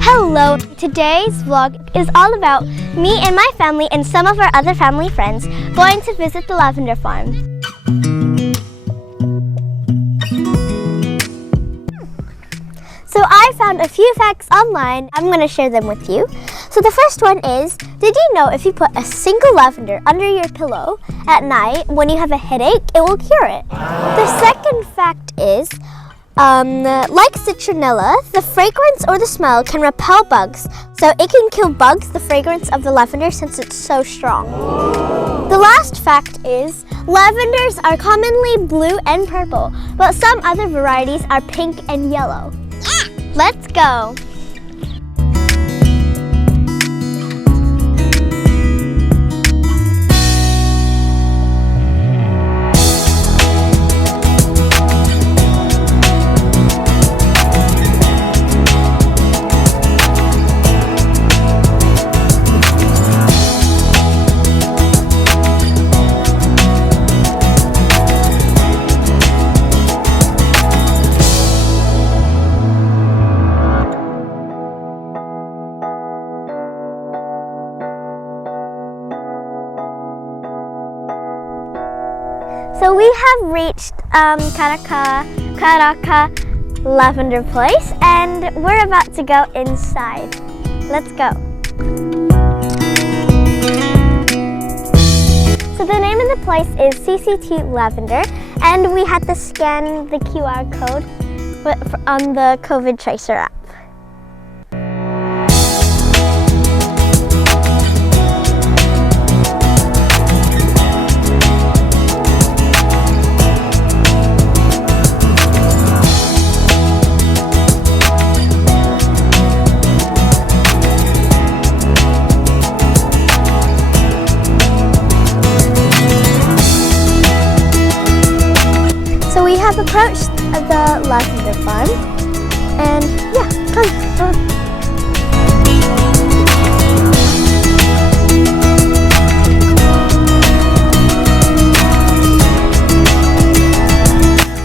Hello! Today's vlog is all about me and my family and some of our other family friends going to visit the lavender farm. So I found a few facts online. I'm going to share them with you. So the first one is, did you know if you put a single lavender under your pillow at night when you have a headache, it will cure it? The second fact is, like citronella, the fragrance or the smell can repel bugs, so it can kill bugs, the fragrance of the lavender, since it's so strong. The last fact is, lavenders are commonly blue and purple, but some other varieties are pink and yellow. Let's go! So we have reached Karaka Lavender Place, and we're about to go inside. Let's go. So the name of the place is CCT Lavender, and we had to scan the QR code on the COVID Tracer app. We have approached the lavender farm, and yeah, come.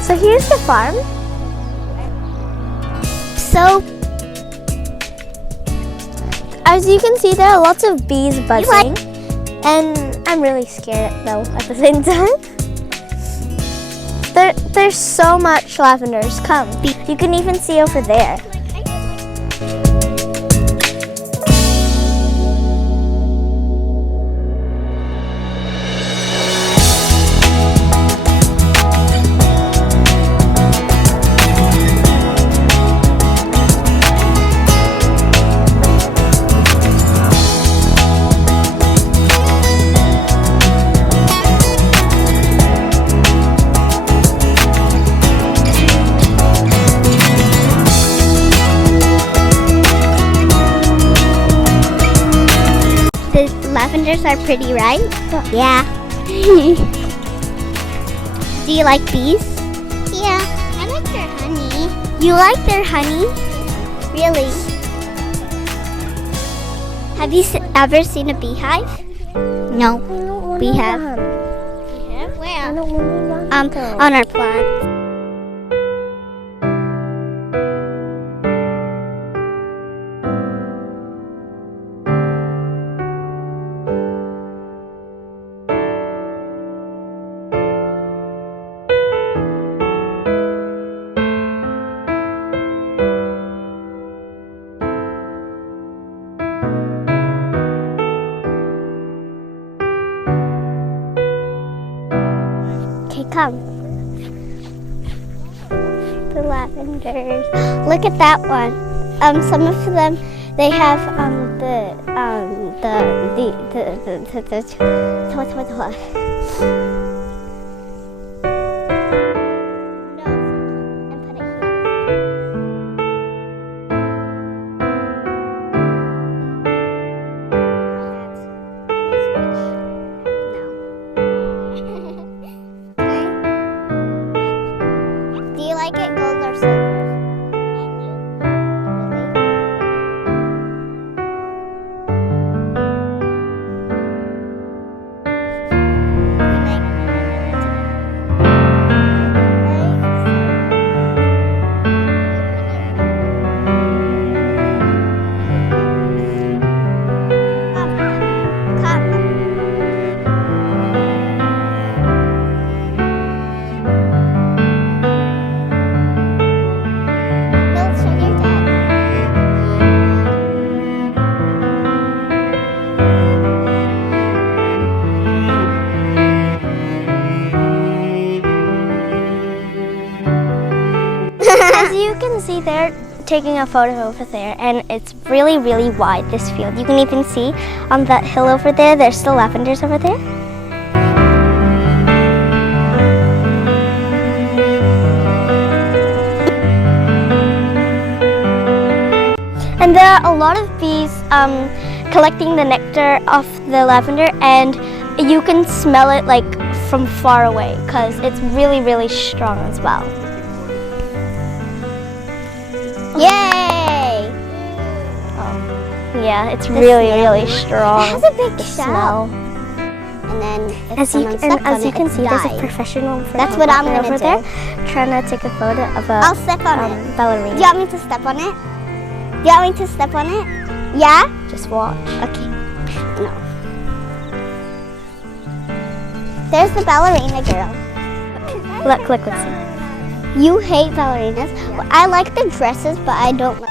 So here's the farm. So as you can see, there are lots of bees buzzing, and I'm really scared though at the same time. There's so much lavenders. Come. You can even see over there. Lavenders are pretty, right? Yeah. Do you like bees? Yeah, I like their honey. You like their honey? Really? Have you ever seen a beehive? No. We have. We have? Where? On our plant. Come. The lavenders. Look at that one. Some of them, they have taking a photo over there, and it's really, really wide, this field. You can even see on that hill over there, there's still lavenders over there. And there are a lot of bees collecting the nectar off the lavender, and you can smell it like from far away because it's really, really strong as well. Yay! Oh, yeah, it's really, really strong. It has a big smell. And then if As you can see, there's a dies. professional That's what I'm gonna over do. there trying to take a photo of a I'll step on it. ballerina. Do you want me to step on it? Do you want me to step on it? Yeah? Just watch. Okay. No. There's the ballerina girl. Look, let's see. You hate ballerinas? Well, I like the dresses, but I don't like.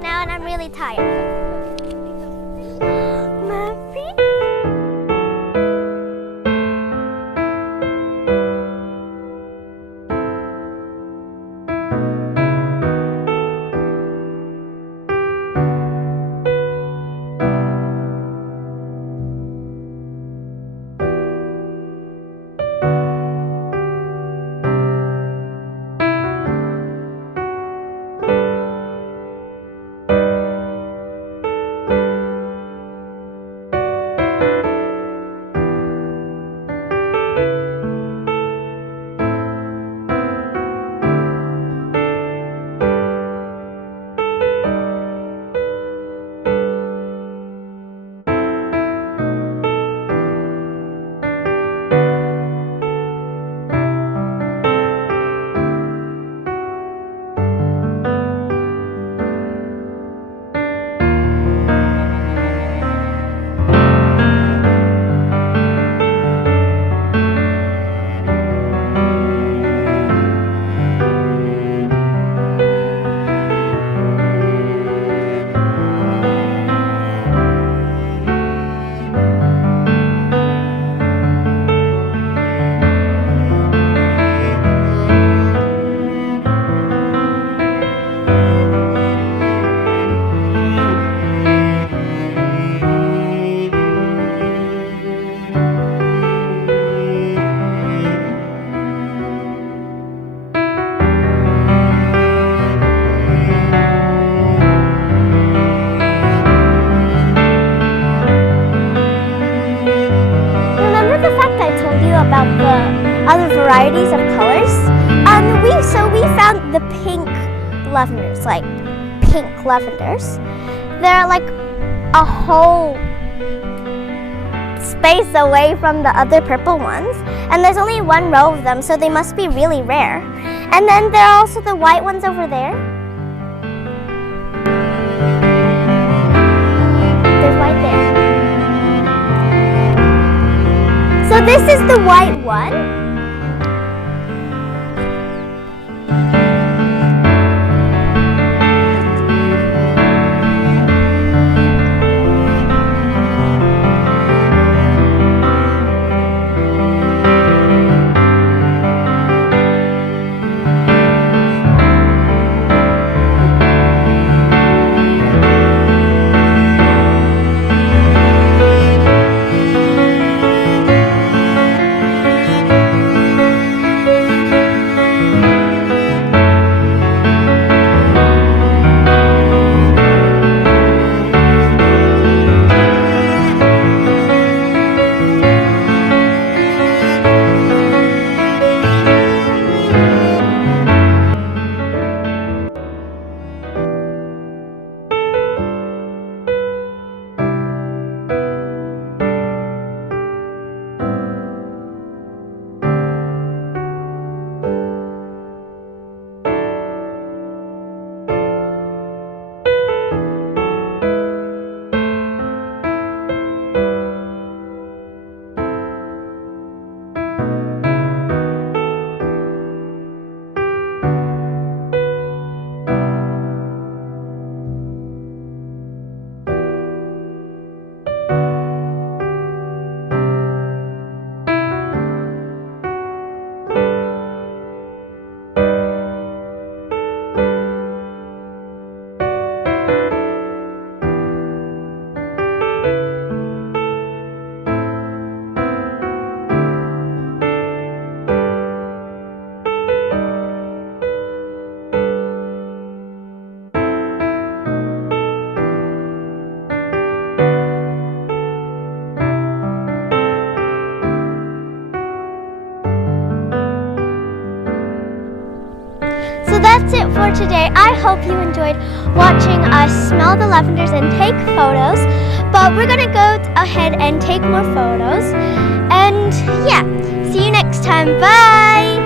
Now, and I'm really tired. About the other varieties of colors. We found the pink lavenders, like pink lavenders. They're like a whole space away from the other purple ones, and there's only one row of them, so they must be really rare. And then there are also the white ones over there. There's white there. So this is the white one. that's it for today. I hope you enjoyed watching us smell the lavenders and take photos. But we're gonna go ahead and take more photos. And yeah, see you next time. Bye!